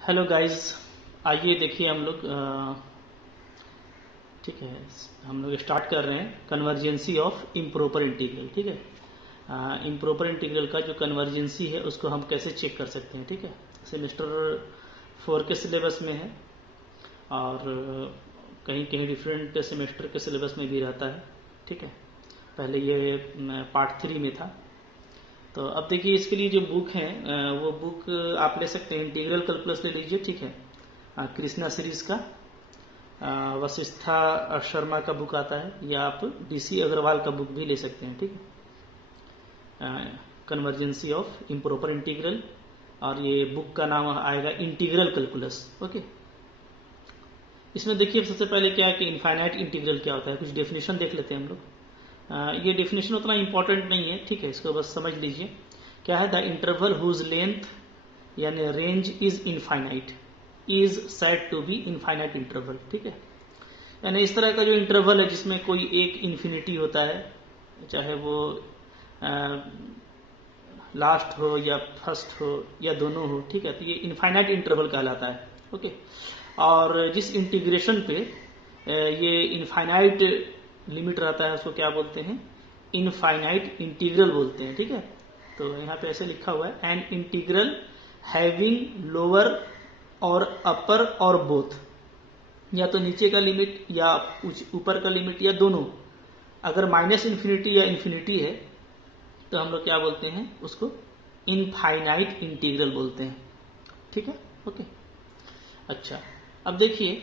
Hello guys, आइए देखिए हम लोग ठीक है। हम लोग स्टार्ट कर रहे हैं कन्वर्जेंसी ऑफ इम्प्रॉपर इंटीग्रल। ठीक है, इम्प्रॉपर इंटीग्रल का जो कन्वर्जेंसी है उसको हम कैसे चेक कर सकते हैं। ठीक है, सेमेस्टर 4 के सिलेबस में है और कहीं कहीं डिफरेंट सेमेस्टर के सिलेबस में भी रहता है। ठीक है, पहले ये पार्ट 3 में था। तो अब देखिए इसके लिए जो बुक है वो बुक आप ले सकते हैं। इंटीग्रल कैलकुलस ले लीजिए। ठीक है, कृष्णा सीरीज का वशिष्ठा शर्मा का बुक आता है, या आप डीसी अग्रवाल का बुक भी ले सकते हैं। ठीक है, कन्वर्जेंसी ऑफ इम्प्रॉपर इंटीग्रल, और ये बुक का नाम आएगा इंटीग्रल कैलकुलस। ओके, इसमें देखिए सबसे पहले क्या है कि इनफाइनाइट इंटीग्रल क्या होता है, कुछ डेफिनेशन देख लेते हैं हम लोग। ये डेफिनेशन उतना इंपॉर्टेंट नहीं है। ठीक है, इसको बस समझ लीजिए। क्या है, द इंटरवल हुज लेंथ यानी range is infinite is said to be infinite interval. ठीक है, यानी इस तरह का जो इंटरवल है जिसमें कोई एक इन्फिनिटी होता है, चाहे वो लास्ट हो या फर्स्ट हो या दोनों हो। ठीक है, तो ये इनफाइनाइट इंटरवल कहलाता है। ओके, और जिस इंटीग्रेशन पे ये इनफाइनाइट लिमिट रहता है उसको क्या बोलते हैं, इनफाइनाइट इंटीग्रल बोलते हैं। ठीक है, तो यहाँ पे ऐसे लिखा हुआ है, एन इंटीग्रल हैविंग लोअर और अपर और बोथ, या तो नीचे का लिमिट या ऊपर का लिमिट या दोनों, अगर माइनस इन्फिनिटी या इन्फिनिटी है तो हम लोग क्या बोलते हैं, उसको इनफाइनाइट इंटीग्रल बोलते हैं। ठीक है, ओके। अच्छा, अब देखिए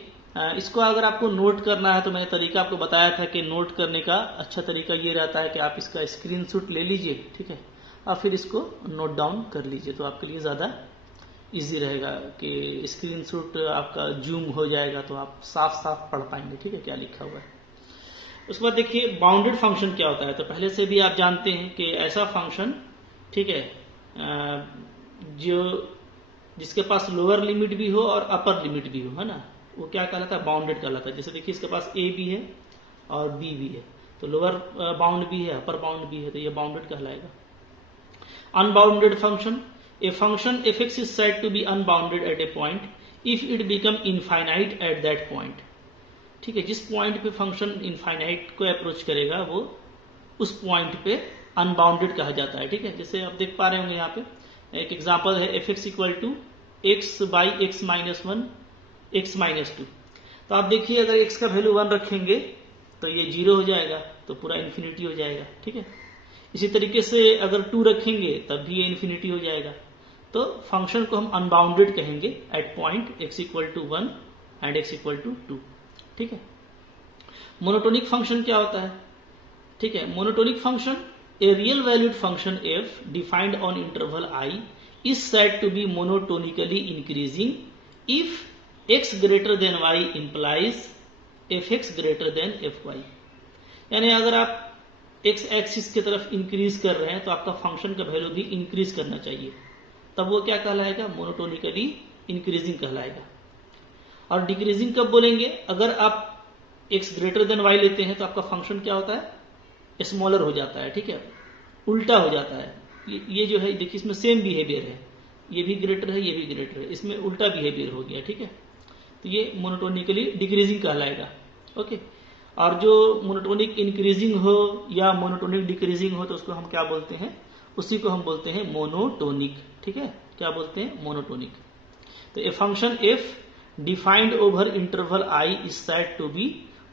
इसको अगर आपको नोट करना है तो मैंने तरीका आपको बताया था कि नोट करने का अच्छा तरीका ये रहता है कि आप इसका स्क्रीनशॉट ले लीजिए। ठीक है, और फिर इसको नोट डाउन कर लीजिए, तो आपके लिए ज़्यादा इजी रहेगा कि स्क्रीनशॉट आपका जूम हो जाएगा तो आप साफ साफ पढ़ पाएंगे। ठीक है, क्या लिखा हुआ है। उसके बाद देखिए बाउंडेड फंक्शन क्या होता है। तो पहले से भी आप जानते हैं कि ऐसा फंक्शन, ठीक है, जो जिसके पास लोअर लिमिट भी हो और अपर लिमिट भी हो, है ना, वो क्या कहलाता है, बाउंडेड कहलाता है। जैसे देखिए इसके पास ए भी है और बी भी है, तो लोअर बाउंड भी है, अपर बाउंड भी है, तो ये बाउंडेड कहलाएगा। Unbounded function, a function fx is said to be unbounded at a point if it become infinite at that point। ठीक है, जिस पॉइंट पे फंक्शन इनफाइनाइट को अप्रोच करेगा वो उस पॉइंट पे अनबाउंडेड कहा जाता है। ठीक है, जैसे आप देख पा रहे होंगे यहाँ पे एक एग्जांपल है, F X equal to X by X minus 1 X minus 2। तो आप देखिए अगर एक्स का वैल्यू 1 रखेंगे तो ये 0 हो जाएगा, तो पूरा इन्फिनिटी हो जाएगा। ठीक है, इसी तरीके से अगर 2 रखेंगे तब भी ये इन्फिनिटी हो जाएगा। तो फंक्शन को हम अनबाउंडेड कहेंगे at point X equal to 1 and X equal to 2। ठीक है, मोनोटोनिक फंक्शन क्या होता है। ठीक है, monotonic function, a real valued function F defined on interval I is said to be monotonically increasing if X greater than Y implies F X greater than F Y. यानी अगर आप x axis की तरफ increase कर रहे हैं तो आपका फंक्शन का वैल्यू भी इंक्रीज करना चाहिए, तब वो क्या कहलाएगा, मोनोटोनिकली इंक्रीजिंग कहलाएगा। और डिक्रीजिंग कब बोलेंगे, अगर आप x ग्रेटर देन y लेते हैं तो आपका फंक्शन क्या होता है, स्मॉलर हो जाता है। ठीक है, उल्टा हो जाता है। ये जो है देखिए इसमें सेम बिहेवियर है, ये भी ग्रेटर है ये भी ग्रेटर है, इसमें उल्टा बिहेवियर हो गया। ठीक है, तो ये मोनोटोनिकली डिक्रीजिंग कहलाएगा। ओके, और जो मोनोटोनिक इंक्रीजिंग हो या मोनोटोनिक डिक्रीजिंग हो तो उसको हम क्या बोलते हैं, उसी को हम बोलते हैं मोनोटोनिक। ठीक है, क्या बोलते हैं, मोनोटोनिक। तो a function F defined over interval I is said to be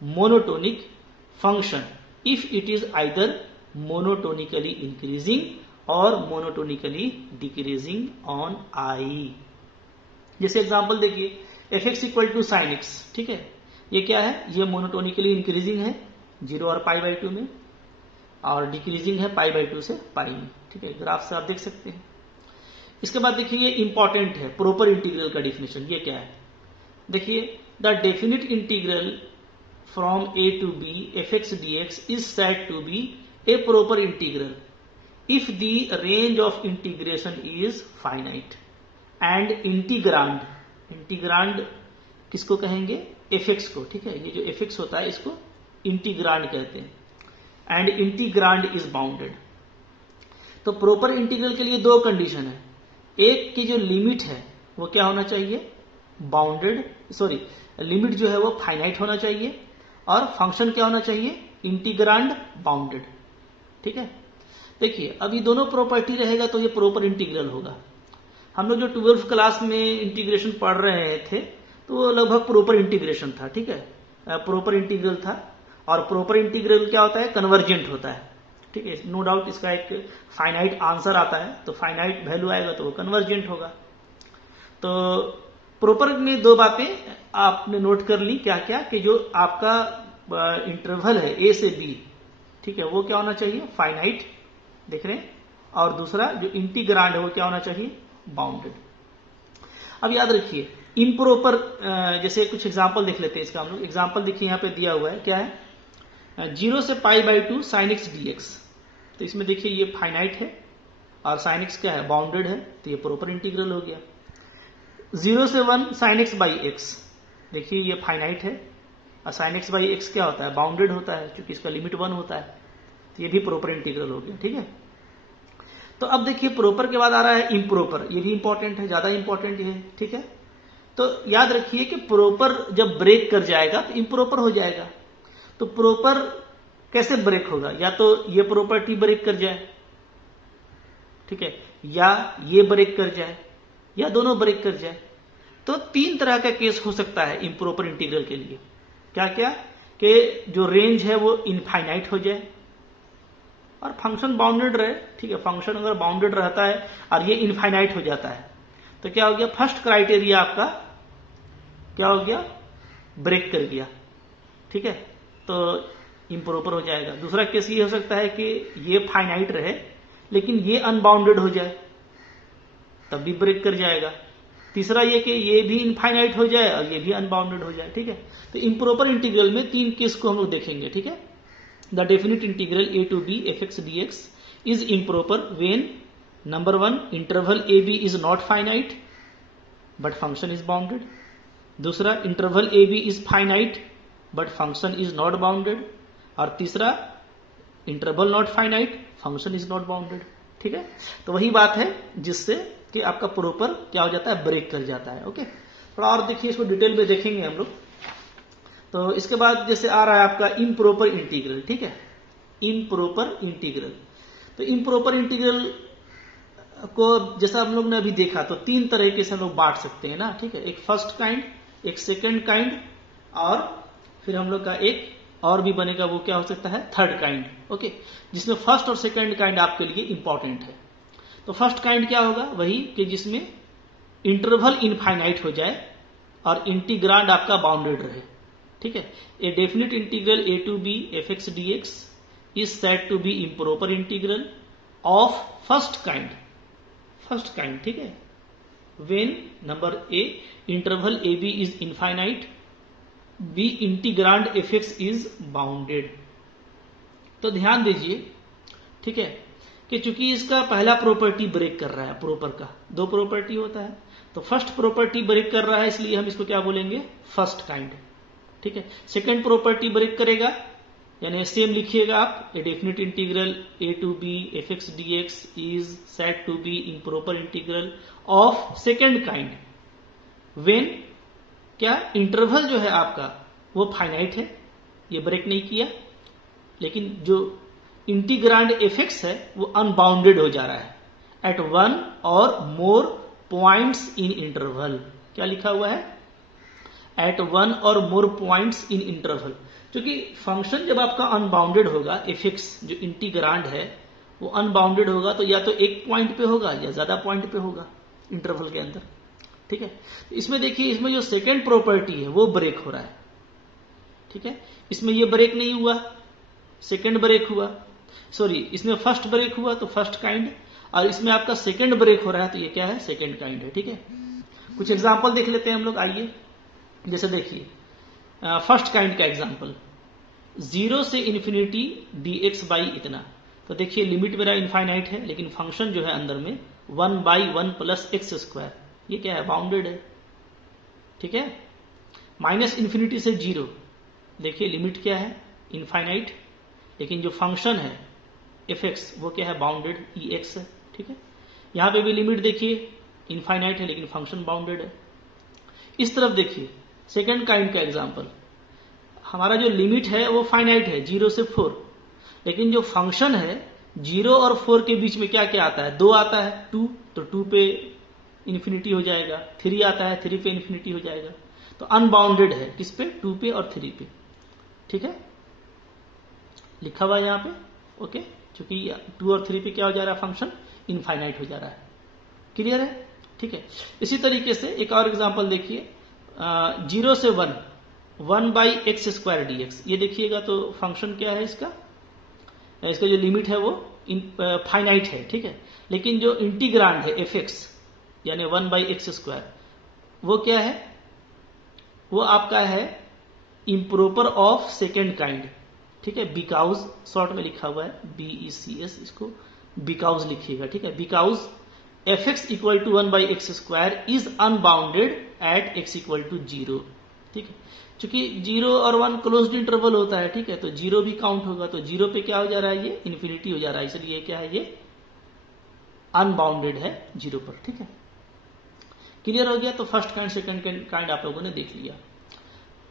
monotonic function if it is either monotonically increasing और मोनोटोनिकली डिक्रीजिंग ऑन आई। जैसे एग्जांपल देखिए, F X equal to sine X. ठीक है, ये क्या है, ये मोनोटोनिकली इंक्रीजिंग है 0 और पाई बाई 2 में, और डिक्रीजिंग है पाई बाई 2 से पाई में। ठीक है, ग्राफ से आप देख सकते हैं। इसके बाद देखिए ये इंपॉर्टेंट है, प्रॉपर इंटीग्रल का डिफिनेशन। ये क्या है, देखिए, the definite integral from A to B F X D X is said to be a proper integral if the range of integration is finite and integrand, integrand किसको कहेंगे, F x को। ठीक है, ये जो एफ एक्स होता है इसको इंटीग्रांड कहते हैं, एंड इंटीग्रांड इज बाउंडेड। तो प्रॉपर इंटीग्रल के लिए दो कंडीशन है, एक की जो लिमिट है वो क्या होना चाहिए, बाउंडेड, सॉरी लिमिट जो है वो फाइनाइट होना चाहिए, और फंक्शन क्या होना चाहिए, इंटीग्रांड बाउंडेड। ठीक है, देखिए अब ये दोनों प्रॉपर्टी रहेगा तो ये प्रॉपर इंटीग्रल होगा। हम लोग जो 12th क्लास में इंटीग्रेशन पढ़ रहे थे तो वो लगभग प्रॉपर इंटीग्रेशन था। ठीक है, प्रॉपर इंटीग्रल था, और प्रॉपर इंटीग्रल क्या होता है, कन्वर्जेंट होता है। ठीक है, नो डाउट इसका एक फाइनाइट आंसर आता है, तो फाइनाइट वैल्यू आएगा तो वो कन्वर्जेंट होगा। तो प्रॉपर में दो बातें आपने नोट कर ली, क्या क्या, कि जो आपका इंटरवल है ए से बी, ठीक है, वो क्या होना चाहिए, फाइनाइट, देख रहे हैं, और दूसरा जो इंटीग्रांड है वो क्या होना चाहिए, बाउंडेड। अब याद रखिए इम्प्रॉपर, जैसे कुछ एग्जांपल देख लेते हैं इसका हम लोग। एग्जांपल देखिए यहाँ पे दिया हुआ है, क्या है, 0 से π/2 sin x dx। तो इसमें देखिए ये फाइनाइट है और sin x क्या है, बाउंडेड है, तो ये प्रॉपर इंटीग्रल हो गया। 0 से 1 sin x/x, देखिए ये फाइनाइट है, और sin x/x क्या होता है, बाउंडेड होता है, क्योंकि इसका लिमिट 1 होता है, तो ये भी प्रॉपर इंटीग्रल हो गया। ठीक है, तो अब देखिए प्रॉपर के बाद आ रहा है इम्प्रॉपर, ये भी इंपॉर्टेंट है, ज्यादा इंपॉर्टेंट है। ठीक है, तो याद रखिए कि प्रॉपर जब ब्रेक कर जाएगा तो इम्प्रॉपर हो जाएगा। तो प्रॉपर कैसे ब्रेक होगा, या तो ये प्रॉपर्टी ब्रेक कर जाए, ठीक है, या ये ब्रेक कर जाए, या दोनों ब्रेक कर जाए। तो तीन तरह का केस हो सकता है इम्प्रॉपर इंटीग्रल के लिए। क्या क्या, कि जो रेंज है वो इनफाइनाइट हो जाए और फंक्शन बाउंडेड रहे। ठीक है, फंक्शन अगर बाउंडेड रहता है और ये इनफाइनाइट हो जाता है तो क्या हो गया, फर्स्ट क्राइटेरिया आपका क्या हो गया, ब्रेक कर गया। ठीक है, तो इम्प्रॉपर हो जाएगा। दूसरा केस ये हो सकता है कि ये फाइनाइट रहे लेकिन ये अनबाउंडेड हो जाए, तब भी ब्रेक कर जाएगा। तीसरा ये कि ये भी इनफाइनाइट हो जाए और ये भी अनबाउंडेड हो जाए। ठीक है, तो इम्प्रॉपर इंटीग्रल में तीन केस को हम लोग देखेंगे। ठीक है, the definite integral a to b fx dx is improper when number 1 interval ab is not finite but function is bounded। दूसरा interval ab is finite but function is not bounded, और तीसरा interval not finite, function is not bounded. ठीक है, तो वही बात है जिससे कि आपका प्रॉपर क्या हो जाता है, ब्रेक कर जाता है। ओके, थोड़ा और देखिए, इसको डिटेल में देखेंगे हम लोग। तो इसके बाद जैसे आ रहा है आपका इम्प्रॉपर इंटीग्रल। ठीक है, इम्प्रॉपर इंटीग्रल, तो इम्प्रॉपर इंटीग्रल को जैसा हम लोग ने अभी देखा तो तीन तरीके से हम लोग बांट सकते हैं ना। ठीक है, एक फर्स्ट काइंड, एक सेकंड काइंड, और फिर हम लोग का एक और भी बनेगा, वो क्या हो सकता है, थर्ड काइंड। ओके, जिसमें फर्स्ट और सेकंड काइंड आपके लिए इंपॉर्टेंट है। तो फर्स्ट काइंड क्या होगा, वही कि जिसमें इंटरवल इनफाइनाइट हो जाए और इंटीग्रांड आपका बाउंडेड रहे। ठीक है, A definite integral a to b fx dx is said to be improper integral of first kind। First kind, ठीक है, when number a interval ab is infinite, b integrand fx is bounded। तो ध्यान दीजिए, ठीक है, कि चूंकि इसका पहला प्रॉपर्टी ब्रेक कर रहा है, प्रॉपर का दो प्रॉपर्टी होता है, तो फर्स्ट प्रॉपर्टी ब्रेक कर रहा है, इसलिए हम इसको क्या बोलेंगे, फर्स्ट काइंड। ठीक है, सेकंड प्रॉपर्टी ब्रेक करेगा, यानी सेम लिखिएगा आप, A definite integral a to b fx dx is said to be improper integral of second kind when क्या इंटरवल जो है आपका वो फाइनाइट है, ये ब्रेक नहीं किया, लेकिन जो इंटीग्रांड fx है वो अनबाउंडेड हो जा रहा है एट वन और मोर पॉइंट्स इन इंटरवल। क्या लिखा हुआ है, एट वन और मोर पॉइंट्स इन इंटरवल। क्योंकि फंक्शन जब आपका अनबाउंडेड होगा, fx जो इंटीग्रांड है वो अनबाउंडेड होगा, तो या तो एक पॉइंट पे होगा या ज्यादा पॉइंट पे होगा इंटरवल के अंदर। ठीक है, इसमें देखिए, इसमें जो सेकेंड प्रॉपर्टी है वो ब्रेक हो रहा है। ठीक है, इसमें ये ब्रेक नहीं हुआ, सेकेंड ब्रेक हुआ, सॉरी इसमें फर्स्ट ब्रेक हुआ तो फर्स्ट काइंड, और इसमें आपका सेकेंड ब्रेक हो रहा है तो ये क्या है, सेकेंड काइंड है। ठीक है, कुछ एग्जाम्पल देख लेते हैं हम लोग, आइए। जैसे देखिए फर्स्ट काइंड का एग्जाम्पल, 0 से इन्फिनिटी dx बाई इतना। तो देखिए लिमिट मेरा इनफाइनाइट है, लेकिन फंक्शन जो है अंदर में 1/1 प्लस एक्स स्क्वायर, ये क्या है, बाउंडेड है। ठीक है, माइनस इन्फिनिटी से 0, देखिए लिमिट क्या है, इनफाइनाइट, लेकिन जो फंक्शन है fx वो क्या है, बाउंडेड ex है। ठीक है, यहां पे भी लिमिट देखिए इनफाइनाइट है लेकिन फंक्शन बाउंडेड है। इस तरफ देखिए सेकेंड काइंड का एग्जाम्पल, हमारा जो लिमिट है वो फाइनाइट है 0 से 4, लेकिन जो फंक्शन है 0 और 4 के बीच में क्या क्या आता है, 2 आता है 2, तो 2 पे इन्फिनिटी हो जाएगा, 3 आता है 3 पे इन्फिनिटी हो जाएगा। तो अनबाउंडेड है किस पे, 2 पे और 3 पे। ठीक है, लिखा हुआ है यहाँ पे, ओके, क्योंकि 2 और 3 पे क्या हो जा रहा है, फंक्शन इनफाइनाइट हो जा रहा है। क्लियर है? ठीक है। इसी तरीके से एक और एग्जांपल देखिए, 0 से 1 1/x² dx, ये देखिएगा तो फंक्शन क्या है इसका जो लिमिट है वो फाइनाइट है। ठीक है, लेकिन जो इंटीग्रांड है fx यानी 1/x², वो क्या है, वो आपका है इम्प्रोपर ऑफ सेकेंड काइंड। ठीक है, बिकाउज शॉर्ट में लिखा हुआ है BECS, इसको बिकाउज लिखिएगा। ठीक है, because fx = 1/x² is unbounded at x = 0। ठीक है, चूंकि 0 और 1 क्लोज्ड इंटरवल होता है, ठीक है, तो 0 भी काउंट होगा, तो 0 पे क्या हो जा रहा है, ये इन्फिनिटी हो जा रहा है, इसलिए क्या है, ये अनबाउंडेड है 0 पर। ठीक है, क्लियर हो गया? तो फर्स्ट काइंड सेकंड काइंड आप लोगों ने देख लिया।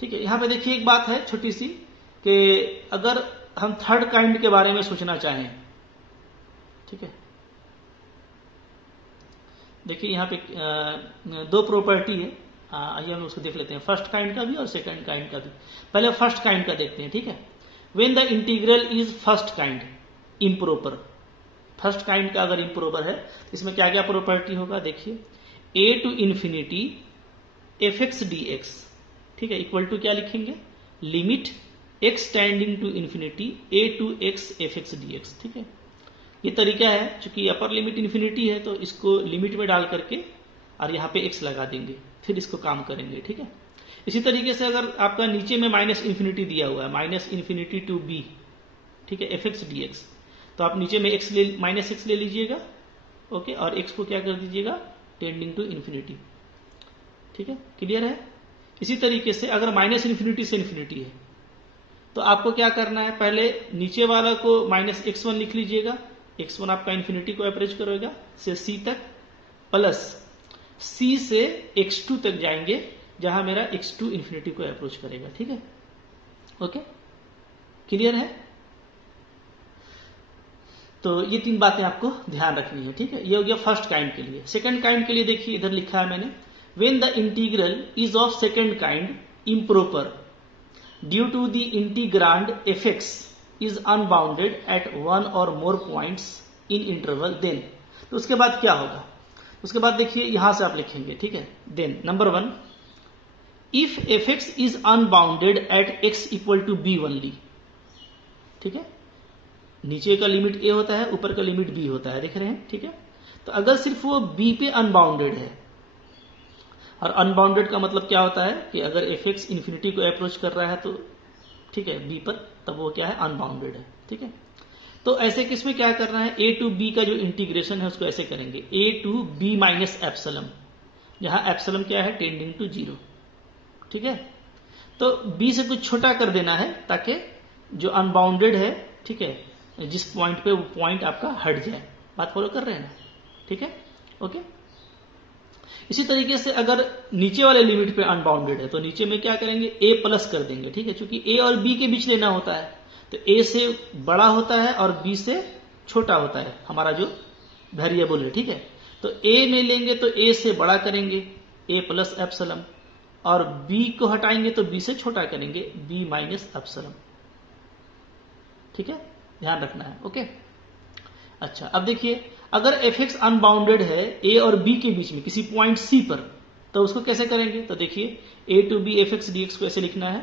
ठीक है, यहां पे देखिए एक बात है छोटी सी, कि अगर हम थर्ड काइंड के बारे में सोचना चाहें, ठीक है, देखिए यहां पे 2 प्रॉपर्टी है, आइए हम उसको देख लेते हैं, फर्स्ट काइंड का भी और सेकंड काइंड का भी। पहले फर्स्ट काइंड का देखते हैं। ठीक है, when the integral is first kind improper, first kind का अगर इम्प्रोपर है इसमें क्या क्या प्रॉपर्टी होगा, देखिए a to infinity fx dx, ठीक है, इक्वल टू क्या लिखेंगे, limit x tending to infinity a to x fx dx। ठीक है, ये तरीका है, चूंकि अपर लिमिट इन्फिनिटी है तो इसको लिमिट में डाल करके और यहाँ पे x लगा देंगे, फिर इसको काम करेंगे। ठीक है, इसी तरीके से अगर आपका नीचे में -∞ दिया हुआ है, -∞ to b, ठीक है, fx dx, तो आप नीचे में x ले लीजिएगा, ओके, और x को क्या कर दीजिएगा, टेंडिंग टू इन्फिनिटी। ठीक है, क्लियर है? इसी तरीके से अगर -∞ से इन्फिनिटी है तो आपको क्या करना है, पहले नीचे वाला को -x1 लिख लीजिएगा, x1 आपका इन्फिनिटी को अप्रोच करेगा से c तक, प्लस c से x2 तक जाएंगे जहां मेरा x2 इन्फिनिटी को अप्रोच करेगा। ठीक है, ओके, क्लियर है? तो ये 3 बातें आपको ध्यान रखनी है। ठीक है, ये हो गया फर्स्ट काइंड के लिए। सेकंड काइंड के लिए देखिए इधर लिखा है मैंने, when the integral is of second kind improper due to the integrand fx is unbounded at 1 और more points in interval, then, तो उसके बाद क्या होगा, उसके बाद देखिए यहां से आप लिखेंगे। ठीक है, then number 1, if fx is unbounded at x = b only. ठीक है, नीचे का लिमिट a होता है, ऊपर का लिमिट b होता है, देख रहे हैं? ठीक है, तो अगर सिर्फ वो b पे अनबाउंडेड है, और अनबाउंडेड का मतलब क्या होता है कि अगर fx इन्फिनिटी को अप्रोच कर रहा है तो, ठीक है, b पर, तब वो क्या है, अनबाउंडेड है। ठीक है, तो ऐसे किस में क्या करना है, a to b का जो इंटीग्रेशन है उसको ऐसे करेंगे, a to b minus epsilon, जहां एप्सिलम क्या है, टेंडिंग टू 0। ठीक है, तो b से कुछ छोटा कर देना है ताकि जो अनबाउंडेड है, ठीक है, जिस पॉइंट पे वो पॉइंट आपका हट जाए। बात फॉलो कर रहे हैं ना? ठीक है, ओके। इसी तरीके से अगर नीचे वाले लिमिट पे अनबाउंडेड है तो नीचे में क्या करेंगे, a प्लस कर देंगे। ठीक है, क्योंकि a और b के बीच लेना होता है, तो a से बड़ा होता है और b से छोटा होता है हमारा जो वेरिएबल है। ठीक है, तो a में लेंगे तो a से बड़ा करेंगे, a प्लस एप्सिलम, और b को हटाएंगे तो b से छोटा करेंगे, b माइनस एप्सिलम। ठीक है, ध्यान रखना है, ओके। अच्छा, अब देखिए अगर fx अनबाउंडेड है a और b के बीच में किसी पॉइंट c पर, तो उसको कैसे करेंगे, तो देखिए a to b fx dx को ऐसे लिखना है,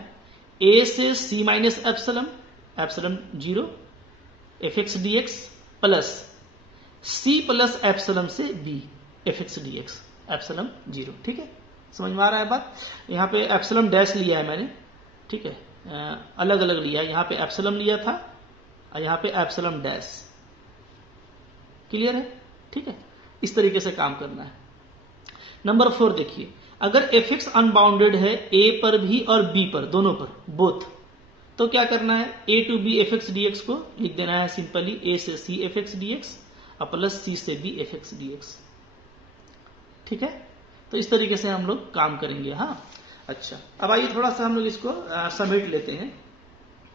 a से c minus epsilon, epsilon 0 fx dx, plus c plus epsilon से b fx dx, एप्सिलम 0। ठीक है, समझ में आ रहा है बात? यहाँ पे एप्सिलम डैश लिया है मैंने, ठीक है, अलग अलग लिया है, यहाँ पे एप्सिलम लिया था और यहाँ पे एप्सिलम डैश। क्लियर है? ठीक है, इस तरीके से काम करना है। नंबर 4 देखिए, अगर fx अनबाउंडेड है a पर भी और b पर, दोनों पर, बोथ, तो क्या करना है, a to b fx dx को लिख देना है सिंपली a से c fx dx और प्लस c से b fx dx। ठीक है, तो इस तरीके से हम लोग काम करेंगे। हाँ, अच्छा, अब आइए थोड़ा सा हम लोग इसको समेट लेते हैं,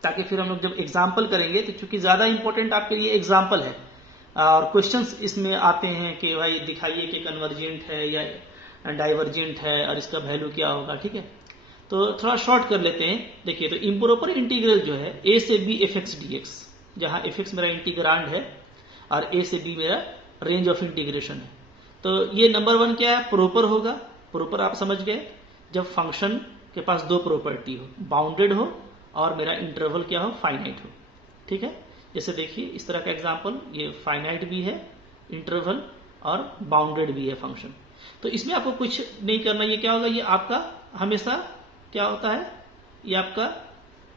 ताकि फिर हम लोग जब एग्जाम्पल करेंगे तो चूंकि ज्यादा इंपॉर्टेंट आपके लिए एग्जाम्पल है और क्वेश्चंस इसमें आते हैं कि भाई दिखाइए कि कन्वर्जेंट है या डाइवर्जेंट है और इसका वैल्यू क्या होगा। ठीक है, तो थोड़ा शॉर्ट कर लेते हैं। देखिए, तो इम्प्रोपर इंटीग्रल जो है a से b fx dx, जहां fx मेरा इंटीग्रांड है और a से b मेरा रेंज ऑफ इंटीग्रेशन है। तो ये नंबर 1 क्या है, प्रोपर होगा। प्रोपर आप समझ गए, जब फंक्शन के पास दो प्रॉपर्टी हो, बाउंडेड हो और मेरा इंटरवल क्या हो, फाइनाइट हो। ठीक है, जैसे देखिए इस तरह का एग्जांपल, ये फाइनाइट भी है इंटरवल और बाउंडेड भी है फंक्शन। तो इसमें आपको कुछ नहीं करना, ये क्या होगा, ये आपका हमेशा क्या होता है, ये आपका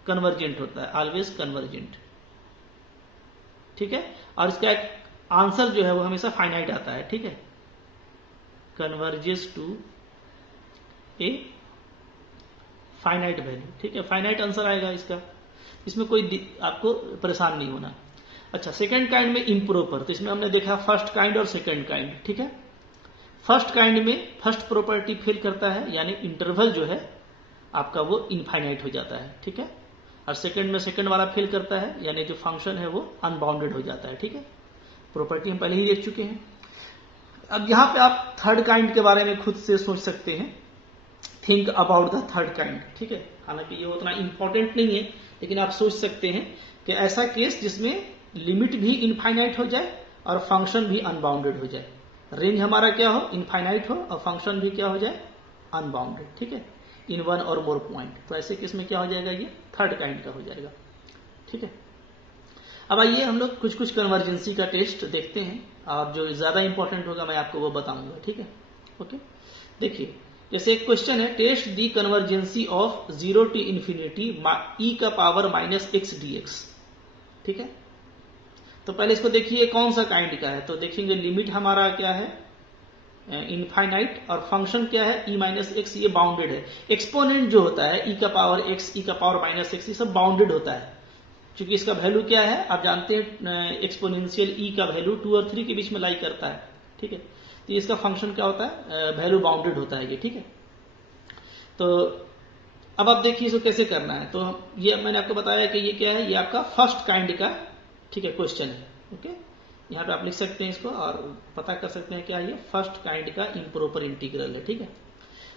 कन्वर्जेंट होता है, ऑलवेज कन्वर्जेंट। ठीक है, और इसका एक आंसर जो है वो हमेशा फाइनाइट आता है। ठीक है, converges to a finite value. ठीक है, फाइनाइट आंसर आएगा इसका, इसमें कोई आपको परेशान नहीं होना। अच्छा, सेकंड काइंड में इम्प्रोपर, तो इसमें हमने देखा फर्स्ट काइंड और सेकंड काइंड। ठीक है, फर्स्ट काइंड में फर्स्ट प्रॉपर्टी फेल करता है, यानी इंटरवल जो है आपका वो इनफाइनाइट हो जाता है। ठीक है, और सेकंड में सेकंड वाला फेल करता है, यानी जो फंक्शन है वो अनबाउंडेड हो जाता है। ठीक है, प्रॉपर्टी हम पहले ही देख चुके हैं। अब यहां पे आप थर्ड काइंड के बारे में खुद से सोच सकते हैं, think about the third kind. ठीक है, हालांकि ये उतना इंपॉर्टेंट नहीं है, लेकिन आप सोच सकते हैं कि ऐसा केस जिसमें लिमिट भी इनफाइनाइट हो जाए और फंक्शन भी अनबाउंडेड हो जाए, रेंज हमारा क्या हो, इनफाइनाइट हो और फंक्शन भी क्या हो जाए, अनबाउंडेड। ठीक है, इन वन और मोर पॉइंट, तो ऐसे केस में क्या हो जाएगा, ये थर्ड काइंड का हो जाएगा। ठीक है, अब आइए हम लोग कुछ कुछ कन्वर्जेंसी का टेस्ट देखते हैं, और जो ज्यादा इंपॉर्टेंट होगा मैं आपको वो बताऊंगा। ठीक है, ओके, देखिए जैसे एक क्वेश्चन है, test the convergency of 0 to infinity e का पावर माइनस x dx। ठीक है, तो पहले इसको देखिए कौन सा काइंड का है, तो देखेंगे लिमिट हमारा क्या है, इनफाइनाइट, और फंक्शन क्या है, e माइनस एक्स, ये बाउंडेड है। एक्सपोनेंट जो होता है e का पावर x, e का पावर माइनस एक्स, ये सब बाउंडेड होता है। क्योंकि इसका वैल्यू क्या है, आप जानते हैं एक्सपोनेंशियल e का वैल्यू 2 और 3 के बीच में लाई करता है। ठीक है, तो इसका फंक्शन क्या होता है, वैल्यू बाउंडेड होता है ये। ठीक है, तो अब आप देखिए इसको कैसे करना है। तो ये मैंने आपको बताया कि ये क्या है, ये आपका फर्स्ट काइंड का, ठीक है, क्वेश्चन है। ओके, यहाँ पे आप लिख सकते हैं इसको और पता कर सकते हैं क्या ये फर्स्ट काइंड का इम्प्रोपर इंटीग्रल है। ठीक है,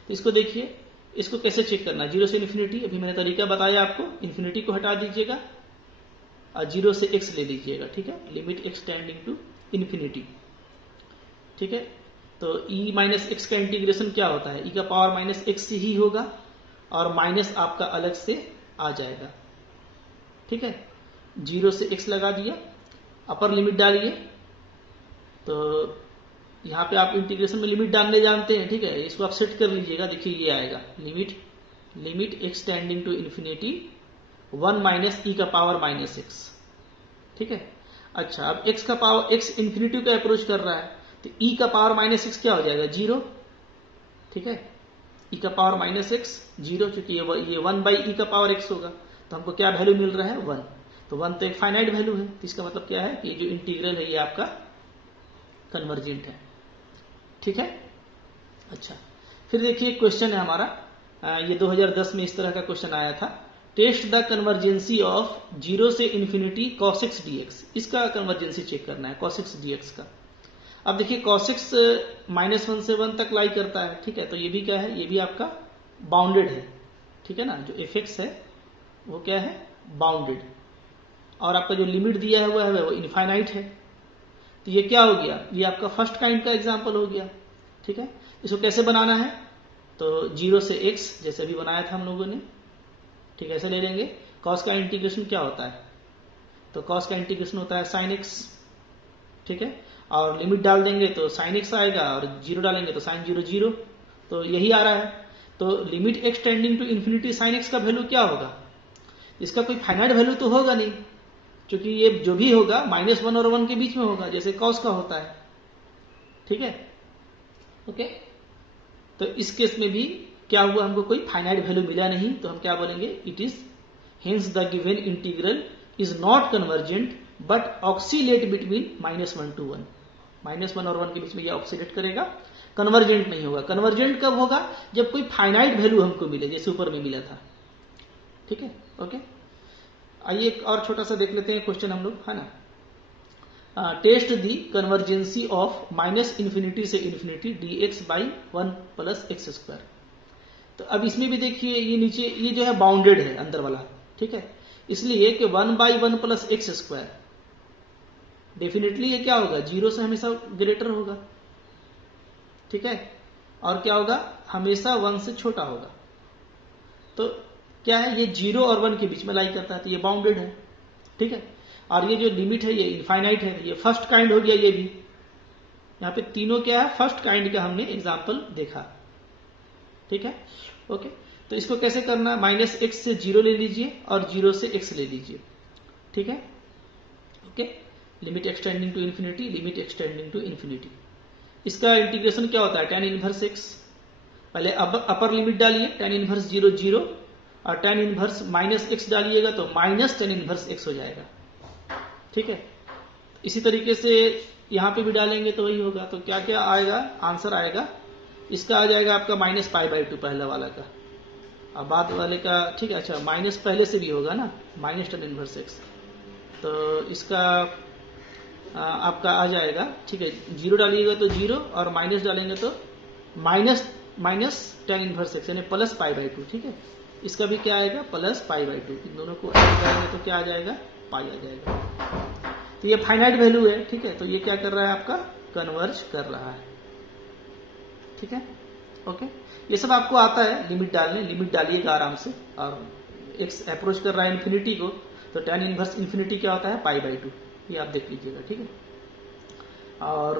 तो इसको देखिए, इसको कैसे चेक करना है, 0 से इन्फिनिटी, अभी मैंने तरीका बताया आपको, इन्फिनिटी को हटा दीजिएगा और 0 से x ले लीजिएगा। ठीक है, limit x tending to infinity. ठीक है, तो e माइनस एक्स का इंटीग्रेशन क्या होता है, e का पावर माइनस एक्स ही होगा और माइनस आपका अलग से आ जाएगा। ठीक है, 0 से x लगा दिया, अपर लिमिट डालिए, तो यहां पे आप इंटीग्रेशन में लिमिट डालने जानते हैं। ठीक है, इसको आप सेट कर लीजिएगा, देखिए ये आएगा limit x tending to infinity 1 minus E का पावर माइनस एक्स। ठीक है, अच्छा, अब x का पावर, x इन्फिनिटी को अप्रोच कर रहा है, तो e का पावर माइनस एक्स क्या हो जाएगा, 0। ठीक है, e का पावर माइनस एक्स 0, चूंकि ये 1 बाई ई का पावर x होगा, तो हमको क्या वैल्यू मिल रहा है, 1। तो 1 तो एक फाइनाइट वैल्यू है, तो इसका मतलब क्या है कि ये जो इंटीग्रल है ये आपका कन्वर्जेंट है। ठीक है, अच्छा, फिर देखिए क्वेश्चन है हमारा, ये 2010 में इस तरह का क्वेश्चन आया था, टेस्ट द कन्वर्जेंसी ऑफ 0 से इन्फिनिटी cos x dx। इसका कन्वर्जेंसी चेक करना है cos x dx का। अब देखिए cos x -1 से 1 तक लाई करता है। ठीक है, तो ये भी क्या है, ये भी आपका बाउंडेड है। ठीक है ना, जो fx है वो क्या है, बाउंडेड, और आपका जो लिमिट दिया हुआ है वो इनफाइनाइट है। तो ये क्या हो गया, ये आपका फर्स्ट काइंड का एग्जाम्पल हो गया। ठीक है, इसको कैसे बनाना है, तो 0 से x जैसे अभी बनाया था हम लोगों ने, ठीक है, ऐसे ले लेंगे। cos का इंटीग्रेशन क्या होता है, तो cos का इंटीग्रेशन होता है sin x। ठीक है, और लिमिट डाल देंगे तो sin x आएगा, और 0 डालेंगे तो sin 0 0, तो यही आ रहा है। तो limit x tending to infinity sin x का वैल्यू क्या होगा, इसका कोई फाइनाइट वैल्यू तो होगा नहीं, क्योंकि ये जो भी होगा -1 और 1 के बीच में होगा, जैसे cos का होता है। ठीक है, ओके, तो इस केस में भी क्या हुआ, हमको कोई फाइनाइट वैल्यू मिला नहीं, तो हम क्या बोलेंगे, it is hence the given integral is not convergent but oxalate between -1 to 1। -1 और 1 के बीच में ये ऑक्सीडेट करेगा, कन्वर्जेंट नहीं होगा। कन्वर्जेंट कब होगा? जब कोई फाइनाइट वैल्यू हमको मिले, जैसे ऊपर में मिला था। ठीक है, ओके। आइए एक और छोटा सा देख लेते हैं क्वेश्चन हम लोग, है ना। टेस्ट दी कन्वर्जेंसी ऑफ -∞ से ∞ dx by 1 plus x square. तो अब इसमें भी देखिए ये नीचे ये जो है बाउंडेड है अंदर वाला, ठीक है, इसलिए कि 1/1 प्लस एक्स स्क्वायर डेफिनेटली ये क्या होगा? 0 से हमेशा ग्रेटर होगा, ठीक है, और क्या होगा? हमेशा 1 से छोटा होगा। तो क्या है, ये 0 और 1 के बीच में लाई करता है, तो ये बाउंडेड है, ठीक है। और ये जो लिमिट है ये इनफाइनाइट है, ये फर्स्ट काइंड हो गया। ये भी यहाँ पे तीनों क्या है? फर्स्ट काइंड का हमने एग्जाम्पल देखा, ठीक है, ओके। तो इसको कैसे करना? -x से 0 ले लीजिए और 0 से x ले लीजिए, ठीक है, okay. Limit x tending to infinity, limit x tending to infinity. इसका इंटीग्रेशन क्या होता है? tan inverse x। पहले अपर लिमिट डालिए, tan इनवर्स 0 0, और tan इनवर्स -x डालिएगा तो -tan इनवर्स x हो जाएगा, ठीक है। इसी तरीके से यहां पे भी डालेंगे तो वही होगा। तो क्या क्या आएगा? आंसर आएगा इसका आ जाएगा आपका -π/2 पहला वाला का, अब बाद वाले का, ठीक है। अच्छा, माइनस पहले से भी होगा ना, -tan इनवर्स x। तो इसका आपका आ जाएगा, ठीक है, 0 डालिएगा तो 0 और माइनस डालेंगे तो माइनस tan इनवर्स x यानी +π/2, ठीक है। इसका भी क्या आएगा? +π/2। इन दोनों को ऐड करेंगे तो क्या आ जाएगा? पाई आ जाएगा। तो ये फाइनाइट वैल्यू है, ठीक है। तो ये क्या कर रहा है? आपका कन्वर्ज कर रहा है, ठीक है, ओके। ये सब आपको आता है लिमिट डालने, लिमिट डालिएगा आराम से। और x अप्रोच कर रहा है इन्फिनिटी को, तो tan इनवर्स इन्फिनिटी क्या होता है? π/2, ये आप देख लीजिएगा, ठीक है। और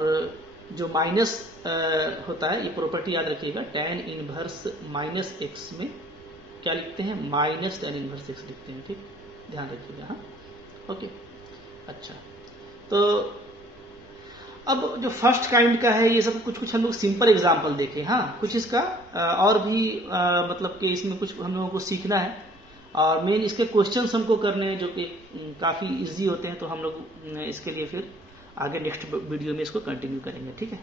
जो माइनस होता है, ये प्रॉपर्टी याद रखिएगा, tan इनवर्स -x में क्या लिखते हैं? -tan इनवर्स x लिखते हैं, ठीक, ध्यान रखिएगा, हाँ, ओके। अच्छा, तो अब जो फर्स्ट काइंड का है, ये सब कुछ हम लोग सिंपल एग्जांपल देखें, हाँ, कुछ इसका और भी मतलब कि इसमें कुछ हम लोगों को सीखना है, और मेन इसके क्वेश्चंस हमको करने हैं जो कि काफी इजी होते हैं। तो हम लोग इसके लिए फिर आगे नेक्स्ट वीडियो में इसको कंटिन्यू करेंगे, ठीक है।